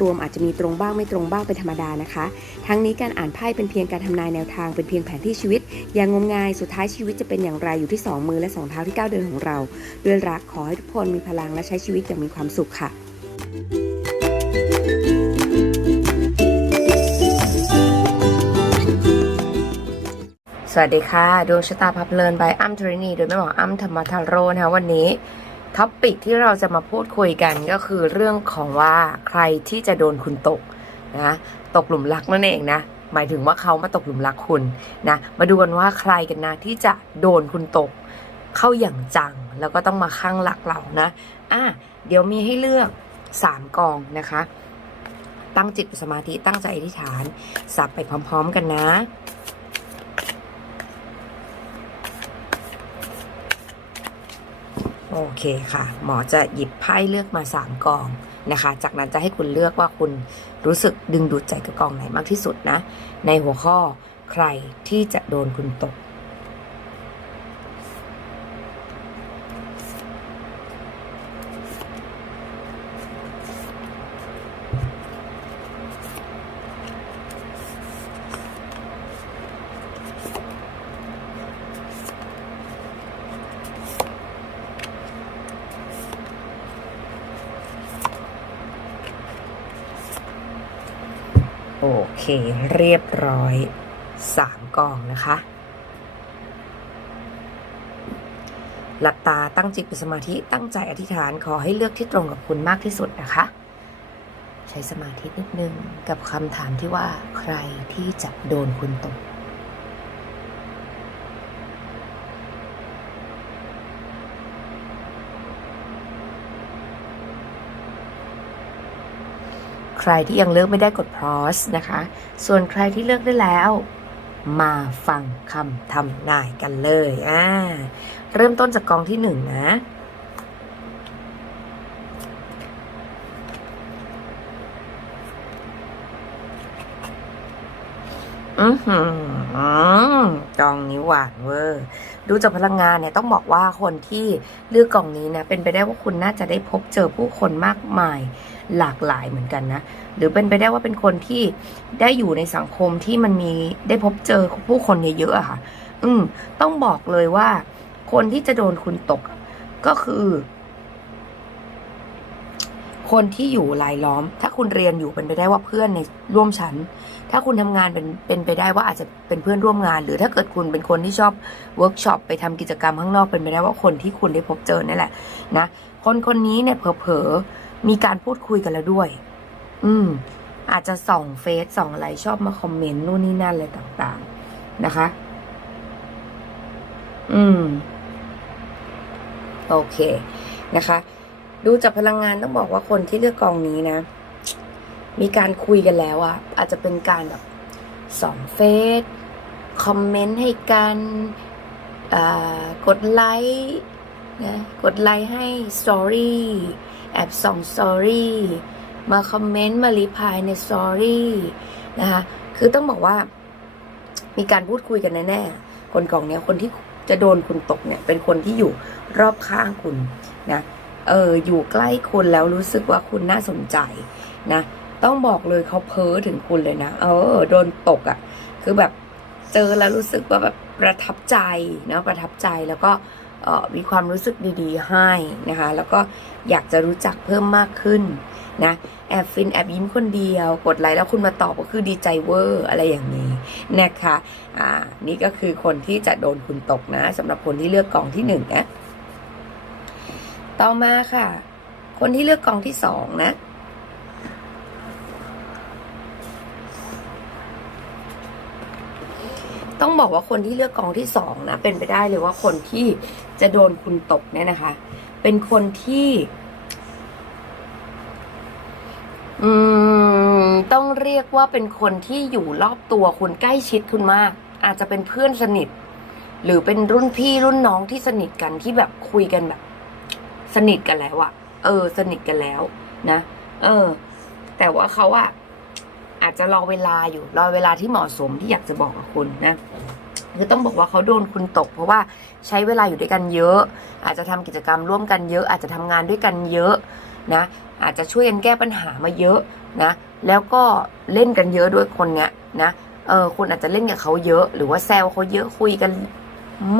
รวมอาจจะมีตรงบ้างไม่ตรงบ้างเป็นธรรมดานะคะ ทั้งนี้การอ่านไพ่เป็นเพียงการทำนายแนวทางเป็นเพียงแผนที่ชีวิต อย่างงมงายสุดท้ายชีวิตจะเป็นอย่างไรอยู่ที่สองมือและสองเท้าที่ก้าวเดินของเรา ด้วยรักขอให้ทุกคนมีพลังและใช้ชีวิตอย่างมีความสุขค่ะสวัสดีค่ะดวงชะตาพับเพลินบอ้ำทรินีโดยแม่หมออ้ำธรรมทาโรนะคะวันนี้ ท็อปปิกที่เราจะมาพูดคุยกันก็คือเรื่องของว่าใครที่จะโดนคุณตกนะตกหลุมรักนั่นเองนะหมายถึงว่าเขามาตกหลุมรักคุณนะมาดูกันว่าใครกันนะที่จะโดนคุณตก เข้าอย่างจังแล้วก็ต้องมาข้างหลักเรานะอะเดี๋ยวมีให้เลือก 3 กองนะคะ ตั้งจิตสมาธิตั้งใจอธิษฐานสับไปพร้อม ๆ กันนะ โอเคค่ะ หมอจะหยิบไพ่เลือกมา 3กองนะคะ จากนั้นจะให้คุณเลือกว่าคุณรู้สึกดึงดูดใจกับกองไหนมากที่สุดนะ ในหัวข้อใครที่จะโดนคุณตก โอเค เรียบร้อยสามกองนะคะ หลับตาตั้งจิตเป็นสมาธิตั้งใจอธิษฐานขอให้เลือกที่ตรงกับคุณมากที่สุดนะคะ ใช้สมาธินิดนึงกับคำถามที่ว่าใครที่จะโดนคุณตก ใครที่ยังเลือกไม่ได้กด pause นะคะ ส่วนใครที่เลือกได้แล้ว มาฟังคำทำนายกันเลยอ่าเริ่มต้นจากกองที่หนึ่งนะอือหือกองนี้หวานเวอร์ ดูจากพลังงานเนี่ยต้องบอกว่าคนที่เลือกกองนี้นะเป็นไปได้ว่าคุณน่าจะได้พบเจอผู้คนมากมาย หลากหลายเหมือนกันนะ หรือเป็นไปได้ว่าเป็นคนที่ได้อยู่ในสังคมที่มันมีได้พบเจอผู้คนเยอะๆค่ะ อืม ต้องบอกเลยว่า คนที่จะโดนคุณตก ก็คือ คนที่อยู่รายล้อม ถ้าคุณเรียนอยู่เป็นไปได้ว่าเพื่อนในร่วมชั้น ถ้าคุณทำงานเป็นเป็นไปได้ว่าอาจจะเป็นเพื่อนร่วมงาน หรือถ้าเกิดคุณเป็นคนที่ชอบเวิร์กช็อปไปทำกิจกรรมข้างนอกเป็นไปได้ว่าคนที่คุณได้พบเจอนี่แหละ นะคนคนนี้เนี่ยเผลอๆ มีการพูดคุยกันแล้วด้วย อืม อาจจะส่องเฟซส่องอะไรชอบมาคอมเมนต์นู่นนี่นั่นอะไรต่าง ๆ นะคะ อืม โอเค นะคะ ดูจากพลังงานต้องบอกว่าคนที่เลือกกองนี้นะ มีการคุยกันแล้วอะอาจจะเป็นการแบบส่องเฟซคอมเมนต์ให้กันกดไลค์นะกดไลค์ให้สตอรี่ แอบส่องสอรี่มาคอมเมนต์มารีพายในสอรี่นะคะคือต้องบอกว่า มีการพูดคุยกันแน่ๆคนกล่องเนี้ยคนที่จะโดนคุณตกเนี่ย เป็นคนที่อยู่รอบข้างคุณนะเอออยู่ใกล้คุณแล้วรู้สึกว่าคุณน่าสนใจนะต้องบอกเลยเขาเพ้อถึงคุณเลยนะเออโดนตกอะ่ะ คือแบบเจอแล้วรู้สึกว่าแบบประทับใจนะประทับใจแล้วก็ มีความรู้สึกดีๆ ให้นะคะ แล้วก็อยากจะรู้จักเพิ่มมากขึ้นนะแอบฟินแอบยิ้มคนเดียว กดไลค์แล้วคุณมาตอบก็คือดีใจเวอร์อะไรอย่างนี้นะคะอ่านี่ก็คือคนที่จะโดนคุณตกนะสำหรับคนที่เลือกกองที่หนึ่งนะต่อมาค่ะ คนที่เลือกกองที่สองนะ ต้องบอกว่าคนที่เลือกกองที่สองนะ เป็นไปได้เลยว่าคนที่จะโดนคุณตกเนี่ยนะคะ เป็นคนที่ อืม ต้องเรียกว่าเป็นคนที่อยู่รอบตัวคุณใกล้ชิดคุณมาก อาจจะเป็นเพื่อนสนิท หรือเป็นรุ่นพี่รุ่นน้องที่สนิทกันที่แบบคุยกันแบบ สนิทกันแล้วอะเออ สนิทกันแล้ว นะเออ แต่ว่าเขาอะ อาจจะรอเวลาอยู่ รอเวลาที่เหมาะสมที่อยากจะบอกกับคุณนะคือต้องบอกว่าเขาโดนคุณตก เพราะว่าใช้เวลาอยู่ด้วยกันเยอะ อาจจะทำกิจกรรมร่วมกันเยอะ อาจจะทำงานด้วยกันเยอะนะอาจจะช่วยกันแก้ปัญหามาเยอะนะแล้วก็เล่นกันเยอะด้วยคนเนี้ยนะเออคุณอาจจะเล่นกับเขาเยอะ หรือว่าแซวเขาเยอะคุยกัน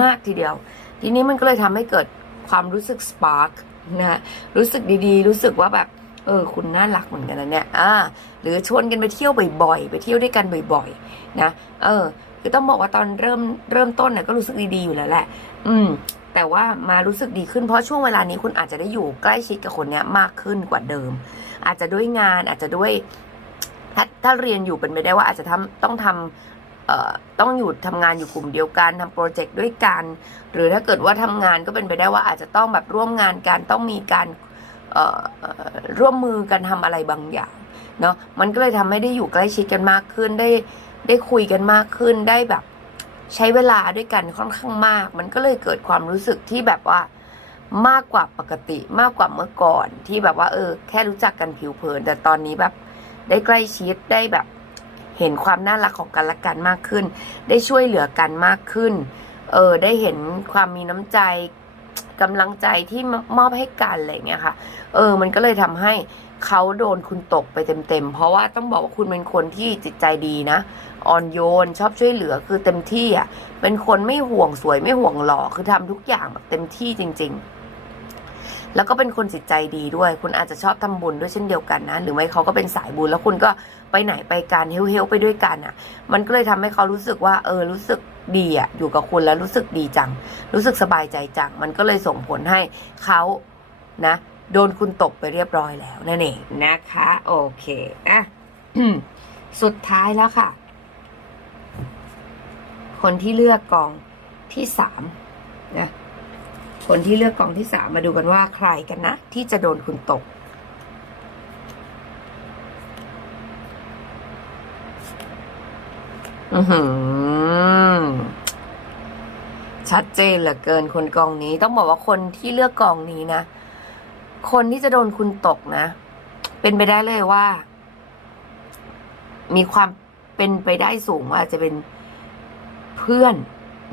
มากทีเดียว ทีนี้มันก็เลยทำให้เกิดความรู้สึกสปาร์กนะรู้สึกดีๆ รู้สึกว่าแบบ เออ คุณน่ารักเหมือนกันนะเนี่ยอ่าหรือชวนกันไปเที่ยวบ่อยๆ ไปเที่ยวด้วยกันบ่อยๆ นะ เออ คือต้องบอกว่าตอนเริ่มเริ่มต้นเนี่ยก็รู้สึกดีๆอยู่แล้วแหละ อืม แต่ว่ามารู้สึกดีขึ้นเพราะช่วงเวลานี้คุณอาจจะได้อยู่ใกล้ชิดกับคนเนี้ยมากขึ้นกว่าเดิม อาจจะด้วยงานอาจจะด้วย ถ้าถ้าเรียนอยู่เป็นไปได้ว่าอาจจะทำต้องทำเอ่อต้องอยู่ทำงานอยู่กลุ่มเดียวกันทำโปรเจกต์ด้วยกัน หรือถ้าเกิดว่าทำงานก็เป็นไปได้ว่าอาจจะต้องแบบร่วมงานกันต้องมีการ ร่วมมือกันทำอะไรบางอย่างเนาะมันก็เลยทำให้ได้อยู่ใกล้ชิดกันมากขึ้นได้ได้คุยกันมากขึ้นได้แบบใช้เวลาด้วยกันค่อนข้างมาก มันก็เลยเกิดความรู้สึกที่แบบว่ามากกว่าปกติมากกว่าเมื่อก่อนที่แบบว่า เออ แค่รู้จักกันผิวเผิน แต่ตอนนี้แบบ ได้ใกล้ชิดได้แบบ เห็นความน่ารักของกันและกันมากขึ้น ได้ช่วยเหลือกันมากขึ้น เออ ได้เห็นความมีน้ำใจ กำลังใจที่มอบให้กันอะไรเงี้ยค่ะ เออ มันก็เลยทำให้เขาโดนคุณตกไปเต็มๆ เพราะว่าต้องบอกว่าคุณเป็นคนที่จิตใจดีนะ อ่อนโยน ชอบช่วยเหลือคือเต็มที่อะ เป็นคนไม่ห่วงสวยไม่ห่วงหล่อ คือทำทุกอย่างแบบเต็มที่จริง ๆแล้วก็เป็นคนจิตใจดีด้วย คุณอาจจะชอบทำบุญด้วยเช่นเดียวกันนะ หรือไม่เขาก็เป็นสายบุญ แล้วคุณก็ไปไหนไปกันเฮลเฮลไปด้วยกันอะ มันก็เลยทำให้เขารู้สึกว่า เออ รู้สึก ดีอะอยู่กับคุณแล้วรู้สึกดีจัง รู้สึกสบายใจจัง มันก็เลยส่งผลให้เขานะ โดนคุณตกไปเรียบร้อยแล้วนั่นเองนะคะ โอเคอะสุดท้ายแล้วค่ะ คนที่เลือกกองที่สามนะคนที่เลือกกองที่สามมาดูกันว่าใครกันนะ ที่จะโดนคุณตก อือหือ ชัดเจนเหลือเกินคนกองนี้ ต้องบอกว่าคนที่เลือกกองนี้นะ คนที่จะโดนคุณตกนะ เป็นไปได้เลยว่า มีความเป็นไปได้สูงว่าจะเป็นเพื่อน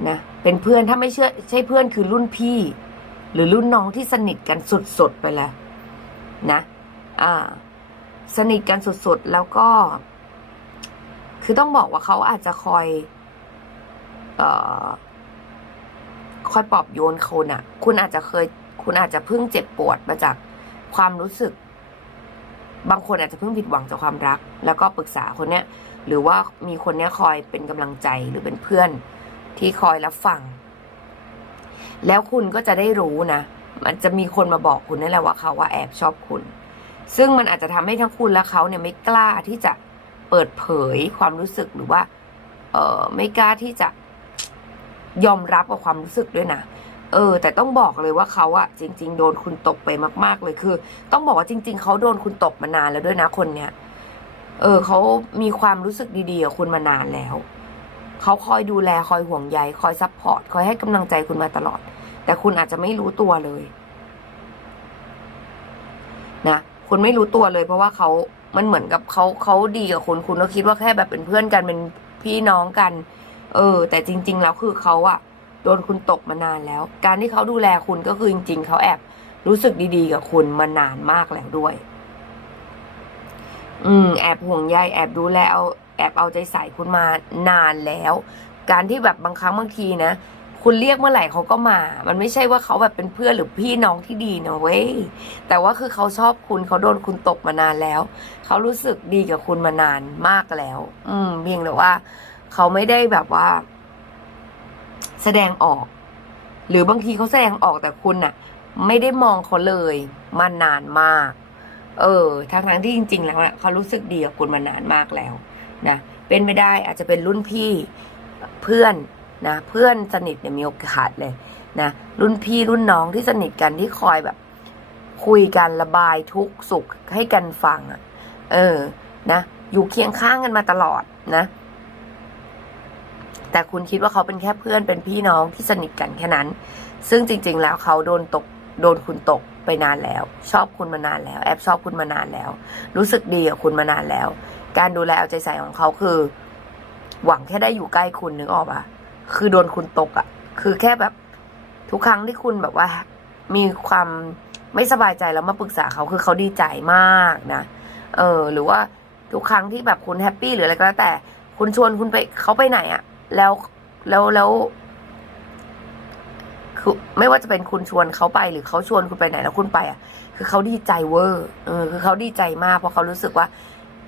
นะเป็นเพื่อนถ้าไม่เชื่อ ใช่เพื่อนคือรุ่นพี่ หรือรุ่นน้องที่สนิทกันสุดๆไปแล้วนะ อ่า สนิทกันสุดๆแล้วก็ คือต้องบอกว่าเขาอาจจะคอย เอ่อ คอยปลอบโยนคุณอะคุณอาจจะเคย คุณอาจจะเพิ่งเจ็บปวดมาจากความรู้สึก บางคนอาจจะเพิ่งผิดหวังจากความรัก แล้วก็ปรึกษาคนเนี้ย หรือว่ามีคนเนี้ยคอยเป็นกำลังใจหรือเป็นเพื่อนที่คอยรับฟัง แล้วคุณก็จะได้รู้นะ มันจะมีคนมาบอกคุณนั่นแหละว่าเขาว่าแอบชอบคุณ ซึ่งมันอาจจะทำให้ทั้งคุณและเขาเนี่ยไม่กล้าที่จะ เปิดเผยความรู้สึกหรือว่า เออไม่กล้าที่จะยอมรับกับความรู้สึกด้วยนะเออ แต่ต้องบอกเลยว่าเขาอะจริง ๆ โดนคุณตกไปมาก ๆ เลยคือ ต้องบอกว่าจริง ๆเขาโดนคุณตกมานานแล้วด้วยนะคนเนี้ยเออเขามีความรู้สึกดีๆกับคุณมานานแล้วเขาคอยดูแลคอยห่วงใยคอยซัพพอร์ตคอยให้กำลังใจคุณมาตลอด แต่คุณอาจจะไม่รู้ตัวเลย นะคุณไม่รู้ตัวเลย เพราะว่าเขา มันเหมือนกับเขาเขาดีกับคุณคุณก็คิดว่าแค่แบบเป็นเพื่อนกันเป็นพี่น้องกัน เออ แต่จริง ๆ แล้วคือเขาอะโดนคุณตกมานานแล้ว การที่เขาดูแลคุณก็คือจริง ๆเขาแอบรู้สึกดีๆ กับคุณมานานมากแล้วด้วย อืม แอบห่วงใยแอบดูแลเอาแอบเอาใจใส่คุณมานานแล้ว การที่แบบบางครั้งบางทีนะ คุณเรียกเมื่อไหร่เขาก็มา มันไม่ใช่ว่าเขาแบบเป็นเพื่อนหรือพี่น้องที่ดีนะเว้ย แต่ว่าคือเขาชอบคุณเขาโดนคุณตกมานานแล้ว เขารู้สึกดีกับคุณมานานมากแล้ว อืมเพียงแต่ว่า เขาไม่ได้แบบว่า แสดงออก หรือบางทีเขาแสดงออกแต่คุณน่ะ ไม่ได้มองเขาเลยมานานมาก เออ ทั้งทั้งที่จริง ๆ แล้วอะเขารู้สึกดีกับคุณมานานมากแล้วนะ เป็นไม่ได้อาจจะเป็นรุ่นพี่เพื่อน นะเพื่อนสนิทเนี่ยมีโอกาสเลยนะรุ่นพี่รุ่นน้องที่สนิทกันที่คอยแบบ คุยกันระบายทุกสุขให้กันฟังอะเออ นะอยู่เคียงข้างกันมาตลอดนะ แต่คุณคิดว่าเขาเป็นแค่เพื่อนเป็นพี่น้องที่สนิทกันแค่นั้น ซึ่งจริง ๆ แล้วเขาโดนตกโดนคุณตกไปนานแล้ว ชอบคุณมานานแล้ว แอบชอบคุณมานานแล้ว รู้สึกดีกับคุณมานานแล้ว การดูแลเอาใจใส่ของเขาคือ หวังแค่ได้อยู่ใกล้คุณนึกออกปะ คือโดนคุณตกอะ่ะ คือแค่แบบทุกครั้งที่คุณแบบว่า มีความไม่สบายใจแล้วมาปรึกษาเขาคือเขาดีใจมากนะเออ หรือว่าทุกครั้งที่แบบคุณแฮปปี้หรืออะไรก็แล้วแต่ คุณชวนคุณไปเขาไปไหนอะแล้วแล้วแล้วคือไม่ว่าจะเป็นคุณชวนเขาไปหรือเขาชวนคุณไปไหนแล้วคุณไปอะ คือเขาดีใจเวอร์เออ คือเขาดีใจมากเพราะเขารู้สึกว่า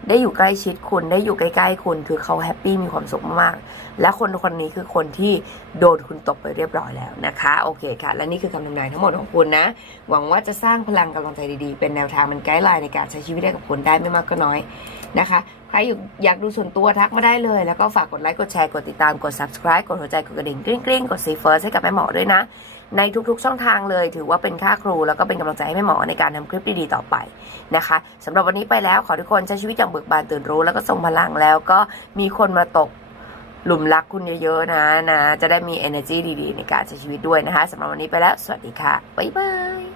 ได้อยู่ใกล้ชิดคุณได้อยู่ใกล้ๆคุณ คือเขาแฮปปี้มีความสุขมาก และคนคนนี้คือคนที่โดนคุณตกไปเรียบร้อยแล้วนะคะ โอเคค่ะ และนี่คือคำทำนายทั้งหมดของคุณนะ หวังว่าจะสร้างพลังกำลังใจดีๆ เป็นแนวทางเป็นไกด์ไลน์ในการใช้ชีวิตได้กับคุณได้ไม่มากก็น้อยนะคะ ใครอยู่อยากดูส่วนตัวทักมาได้เลย แล้วก็ฝากกดไลค์กดแชร์กดติดตามกด subscribe กดหัวใจกดกระดิ่งกริ๊งกริ๊งกดซีเฟิร์สให้กับแม่หมอด้วยนะ ในทุกๆ ช่องทางเลย ถือว่าเป็นค่าครู แล้วก็เป็นกำลังใจให้แม่หมอในการทำคลิปดีๆต่อไปนะคะสำหรับวันนี้ไปแล้วขอทุกคนใช้ชีวิตอย่างเบิกบานตื่นรู้ แล้วก็ทรงพลังแล้วก็มีคนมาตกหลุมรักคุณเยอะๆนะนะ จะได้มี energy ดีๆ ในการใช้ชีวิตด้วยนะคะสำหรับวันนี้ไปแล้ว สวัสดีค่ะ บ๊ายบาย